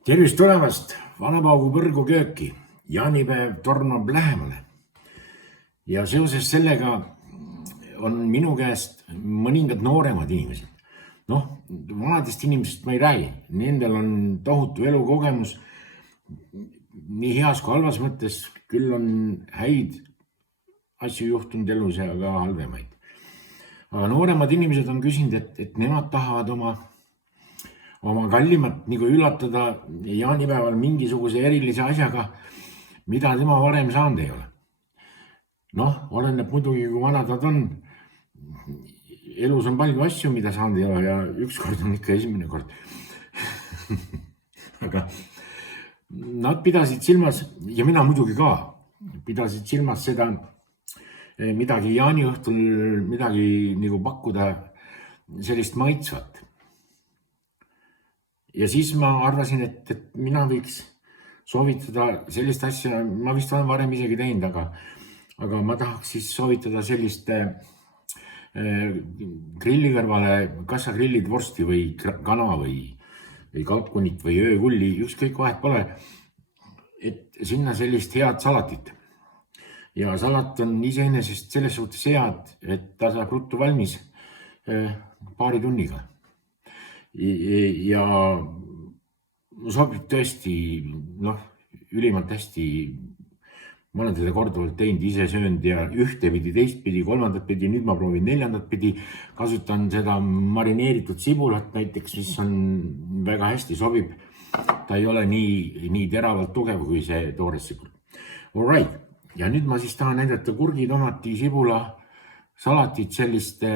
Tervist tulemast Vanapaugu põrgu kööki. Jaanipäev tormab lähemale ja seoses sellega on minu käest mõningad nooremad inimesed. Vanadest inimesest ma ei räägi, nendel on tohutu elukogemus nii heas kui halvas mõttes, küll on häid asju juhtunud elus ja ka halvemaid. Aga nooremad inimesed on küsinud, et nemad tahavad oma kallimat nagu üllatada jaanipäeval mingisuguse erilise asjaga, mida tema varem saanud ei ole. Oleneb muidugi, kui vanad nad on. Elus on palju asju, mida saanud ei ole ja ükskord on ikka esimene kord. Aga nad pidasid silmas, ja mina muidugi ka, pidasid silmas seda midagi jaaniõhtul, midagi nagu pakkuda sellist maitsvat. Ja siis ma arvasin, et mina võiks soovitada sellist asja, ma vist olen varem isegi teinud, aga ma tahaks siis soovitada sellist grilli kõrvale kassagrillid vorsti või kana või kalkunit või öökulli, ükskõik vahet pole, et sinna sellist head salatit. Ja salat on iseenesest selles suhtes head, et ta saab ruttu valmis paari tunniga. Ja sobib tõesti ülimalt hästi. Ma olen teda korduvalt teinud, ise söönud ja ühtepidi, teistpidi, kolmandat pidi, nüüd ma proovin neljandat pidi. Kasutan seda marineeritud sibulat näiteks, mis on väga hästi sobib. Ta ei ole nii teravalt tugev kui see toores sibul. All right. Ja nüüd ma siis tahan näidata kurgi, tomati, sibula, salatit, sellist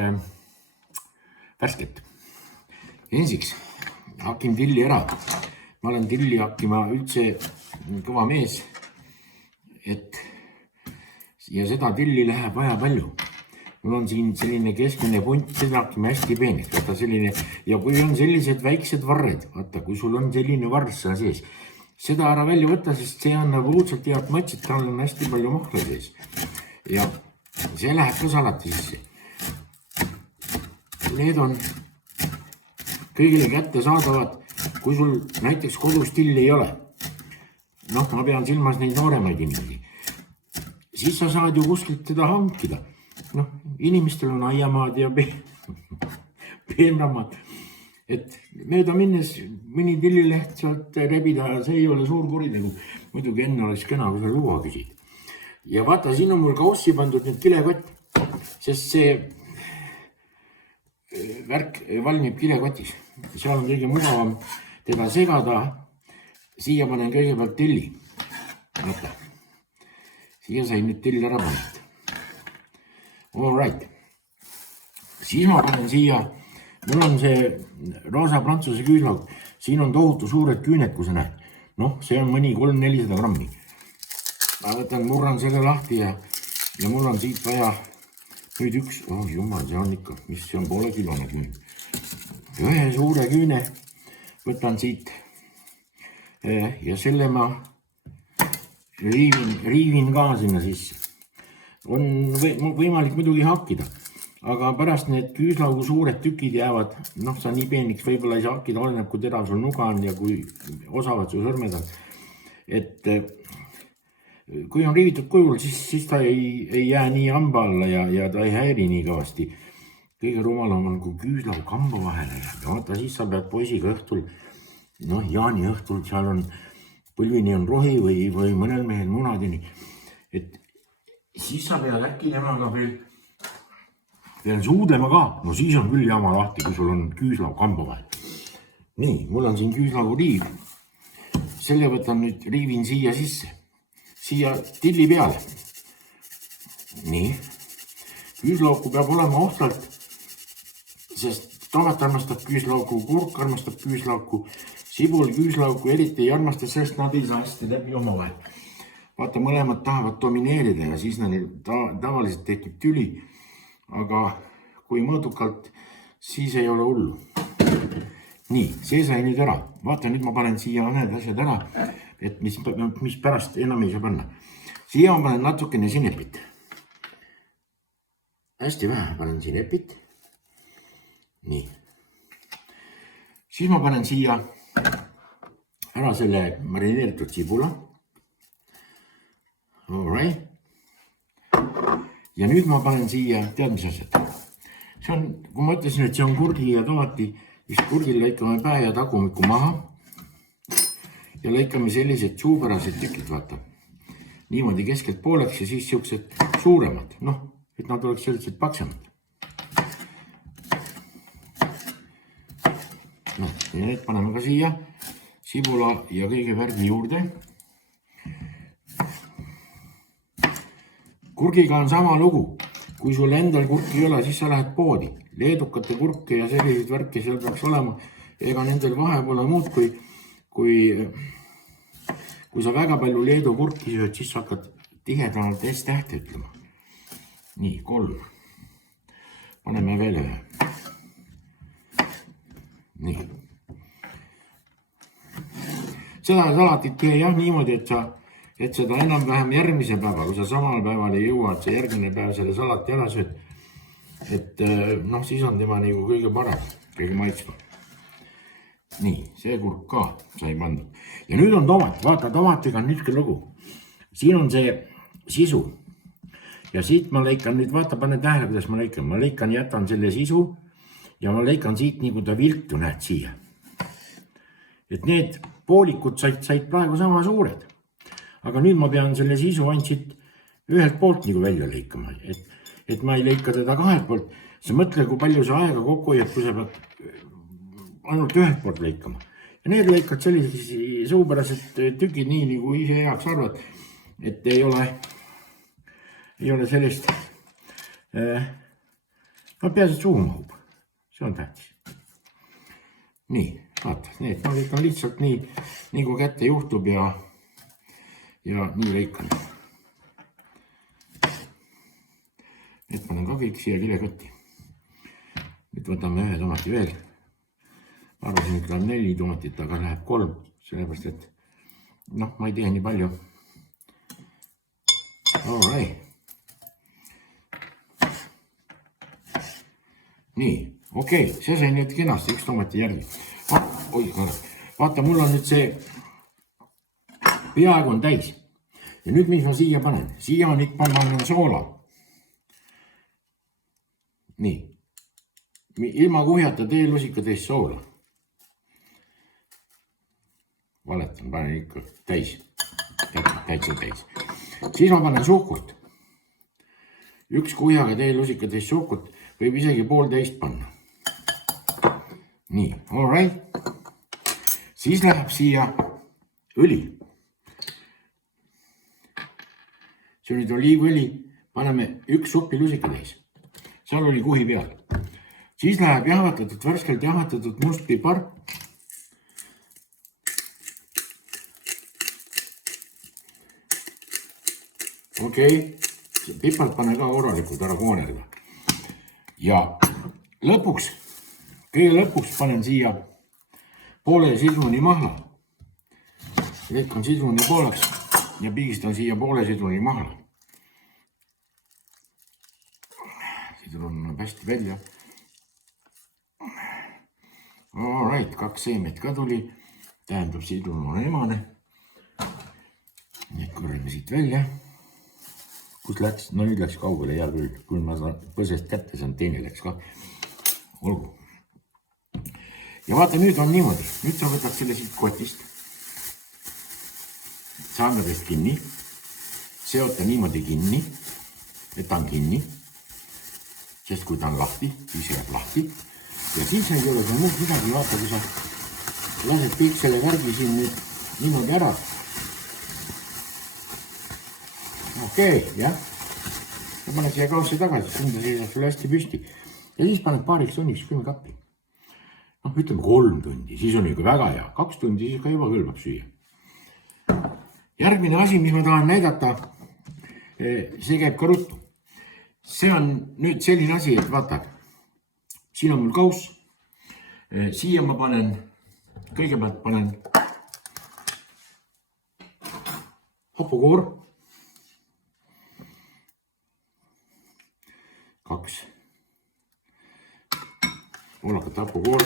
värsket. Ensiks hakin tilli ära. Ma olen tilli hakkima üldse kõva mees, ja seda tilli läheb vaja palju. Mul on siin selline keskmine punt, seda hakkime hästi peeneks. Ja kui on sellised väiksed varred, vaata, kui sul on selline varss sees, seda ära välja võtta, sest see on õudselt head matsid, tal on hästi palju mahla sees. Ja see läheb ka salati sisse. Need on kõigile kätte saadavad, kui sul näiteks kodus tilli ei ole. Ma pean silmas neid nooremaid inimesi. Siis sa saad ju kuskilt teda hankida. Inimestel on aiamaad ja peenramad. Et mööda minnes mõni tillileht sealt rebida, see ei ole suur kuritegu. Muidugi enne oleks kena, kui sa luua küsid. Ja vaata, siin on mul kaussi pandud nüüd kilekott, sest see värk valmib kilekotis. Seal on kõige mugavam teda segada. Siia panen kõigepealt tilli. Vaata. Siia sai nüüd till ära pannud. All right. Siis ma panen siia, mul on see roosa prantsuse küüslauk. Siin on tohutu suured küüned, kui sa näed. See on mõni 300-400 grammi. Ma võtan, murran selle lahti ja mul on siit vaja nüüd üks, jumal, see on ikka, mis see on poole kilone küün. Ühe suure küüne võtan siit ja selle ma riivin ka sinna sisse. On võimalik muidugi hakkida, aga pärast need küüslaugu suured tükid jäävad, sa nii peeniks võib-olla ei saa hakkida, oleneb kui terav sul nuga on ja kui osavad su sõrmed on. Et kui on riivitud kujul, siis ta ei jää nii hamba alla ja ta ei häiri nii kõvasti. Kõige rumalam on, kui küüslaug hamba vahele jääb. Vaata, siis sa pead poisiga õhtul, jaani õhtul, seal on põlvini on rohi või mõnel mehel munadini. Et siis sa pead äkki temaga veel suudlema ka. Siis on küll jama lahti, kui sul on küüslaug hamba vahel. Nii, mul on siin küüslaugu riiv. Selle võtan nüüd, riivin siia sisse. Siia tilli peale. Nii. Küüslauku peab olema ohtalt, sest tomat armastab küüslauku, kurk armastab küüslauku, sibul küüslauku eriti ei armasta, sest nad ei saa hästi läbi omavahel. Vaata, mõlemad tahavad domineerida ja siis neil tavaliselt tekib tüli, aga kui mõõdukalt, siis ei ole hullu. Nii, see sai nüüd ära. Vaata, nüüd ma panen siia need asjad ära, et mis pärast enam ei saa panna. Siia ma panen natukene sinepit. Hästi vähe panen sinepit. Nii. Siis ma panen siia ära selle marineeritud sibula. All right. Ja nüüd ma panen siia, tead mis asjad? See on, kui ma ütlesin, et see on kurgi ja tomati, siis kurgil lõikame pää ja tagumiku maha. Ja lõikame sellised suupärased tükid, vaata. Niimoodi keskelt pooleks ja siis siuksed suuremad. Noh, et nad oleks sellised paksemad. No, ja need paneme ka siia sibula ja kõige värgi juurde. Kurgiga on sama lugu. Kui sul endal kurki ei ole, siis sa lähed poodi. Leedukate kurke ja sellised värki seal peaks olema. Ega nendel vahe pole muud, kui sa väga palju leedu kurki sööd, siis sa hakkad tihedamalt S-tähte ütlema. Nii, 3. Paneme veel ühe. Nii. Seda salatit tee jah niimoodi, et seda enam-vähem järgmise päeva, kui sa samal päeval ei jõua, et sa järgmine päev selle salati ära sööd, et noh, siis on tema nagu kõige parem, kõige maitsvam. Nii, see kurk ka sai pandud. Ja nüüd on tomat. Vaata, tomatiga on niisugune lugu. Siin on see sisu. Ja siit ma lõikan nüüd, vaata, pane tähele, kuidas ma lõikan. Ma lõikan, jätan selle sisu ja ma lõikan siit nagu ta viltu, näed siia. Et need poolikud said praegu sama suured. Aga nüüd ma pean selle sisu ainult siit ühelt poolt nagu välja lõikama. Et ma ei lõika teda kahelt poolt. Sa mõtle, kui palju see aega kokku hoiab, kui sa pead ainult ühelt poolt lõikama. Ja need lõikad sellised suupärased tükid nii, nagu ise heaks arvad, et ei ole sellist, no peaasi, et suhu mahub. See on tähtis. Nii, vaata, need ma lõikan lihtsalt nii, nagu kätte juhtub ja nii lõikan. Need panen ka kõik siia kilekotti. Nüüd võtame ühe tomati veel. Arvasin, et läheb 4 tomatit, aga läheb 3, sellepärast, et noh, ma ei tee nii palju. All right. Nii, okei, see sai nüüd kenasti 1 tomati järgi. Vaata, mul on nüüd see peaaegu on täis. Ja nüüd, mis ma siia panen? Siia on ikka panen soola. Nii. Ilma kuhjata teelusikatäis soola. Valetan, panen ikka täis. Täitsa täis. Siis ma panen suhkurt. 1 kuhjaga teelusikatäis suhkurt võib isegi pool täist panna. Nii, all right. Siis läheb siia õli. See on nüüd oliivõli. Paneme 1 supilusikatäis. Seal oli kuhi peal. Siis läheb värskelt jahvatatud mustpipar. Okei, pipart pane ka korralikult ära koonerdada. Ja lõpuks, kõige lõpuks panen siia poole sidruni mahla. Lõikan sidruni pooleks ja pigistan siia poole sidruni mahla. Sidrun on hästi välja. All right, 2 seemet ka tuli. Tähendab, sidrun on emane. Need korrame siit välja. Kus läks? No nüüd läks kaugele, hea küll. Kui ma saan põsest kätte, see on teine läks ka. Olgu. Ja vaata, nüüd on niimoodi. Nüüd sa võtad selle siit kotist. Saangadest kinni. Seota niimoodi kinni. Et ta on kinni. Sest kui ta on lahti, siis jääb lahti. Ja siis ei ole ka muud midagi. Vaata, kui sa lased kõik selle värgi siin nüüd niimoodi ära. Okei, jah. Ja paned siia kausse tagasi, sinna seisab sulle hästi püsti. Ja siis paned paariks tunniks 10 kappi. Noh, ütleme 3 tundi, siis on ikka väga hea. 2 tundi siis ka juba kõlbab süüa. Järgmine asi, mis ma tahan näidata, see käib ka ruttu. See on nüüd selline asi, et vaata, siin on mul kauss. Siia ma panen, kõigepealt panen hapukoor. 2 poolakat hapukoor.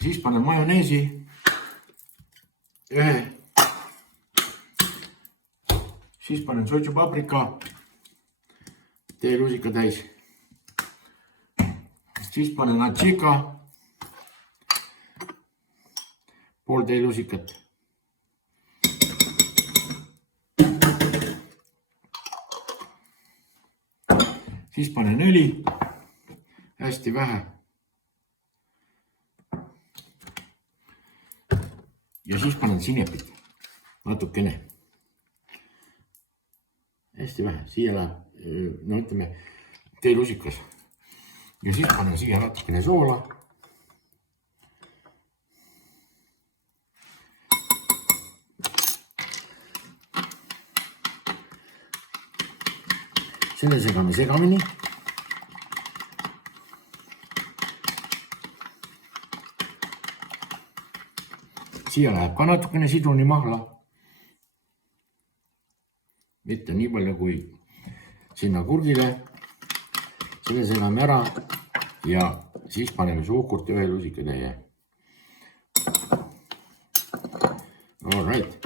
Siis panen majoneesi ühe, siis panen soitsupaprika, teelusika täis, siis panen atšika, pool teelusikat. Siis panen õli, hästi vähe. Ja siis panen sinepit, natukene. Hästi vähe, siia läheb, no ütleme, teelusikas. Ja siis panen siia natukene soola. Selle segame segamini. Siia läheb ka natukene sidrunimahla. Mitte nii palju kui sinna kurgile. Selle segame ära ja siis paneme suhkurt ühe lusikatäie. All right.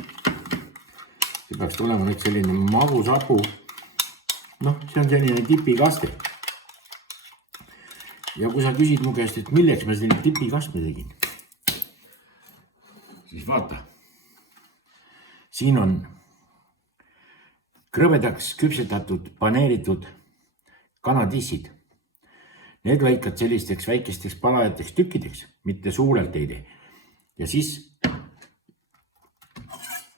See peaks tulema nüüd selline magusapu. Noh, see on selline tipikaste. Ja kui sa küsid mu käest, et milleks ma selline tipikastme tegin, siis vaata. Siin on krõbedaks küpsetatud, paneeritud kanatissid. Need lõikad sellisteks väikesteks palajateks tükkideks, mitte suurelt ei tee. Ja siis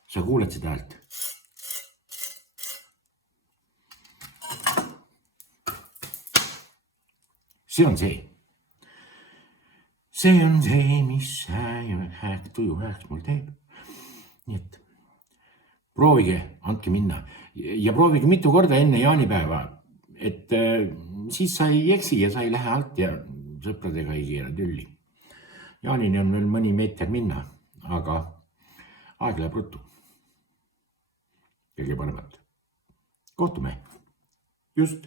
sa kuuled seda häält. See on see. See on see, mis tuju hääks mul teeb. Nii et proovige, andke minna. Ja proovige mitu korda enne jaanipäeva, et siis sa ei eksi ja sa ei lähe alt ja sõpradega ei keera tülli. Jaanini on veel mõni meeter minna, aga aeg läheb ruttu. Kõige paremat. Kohtume. Just.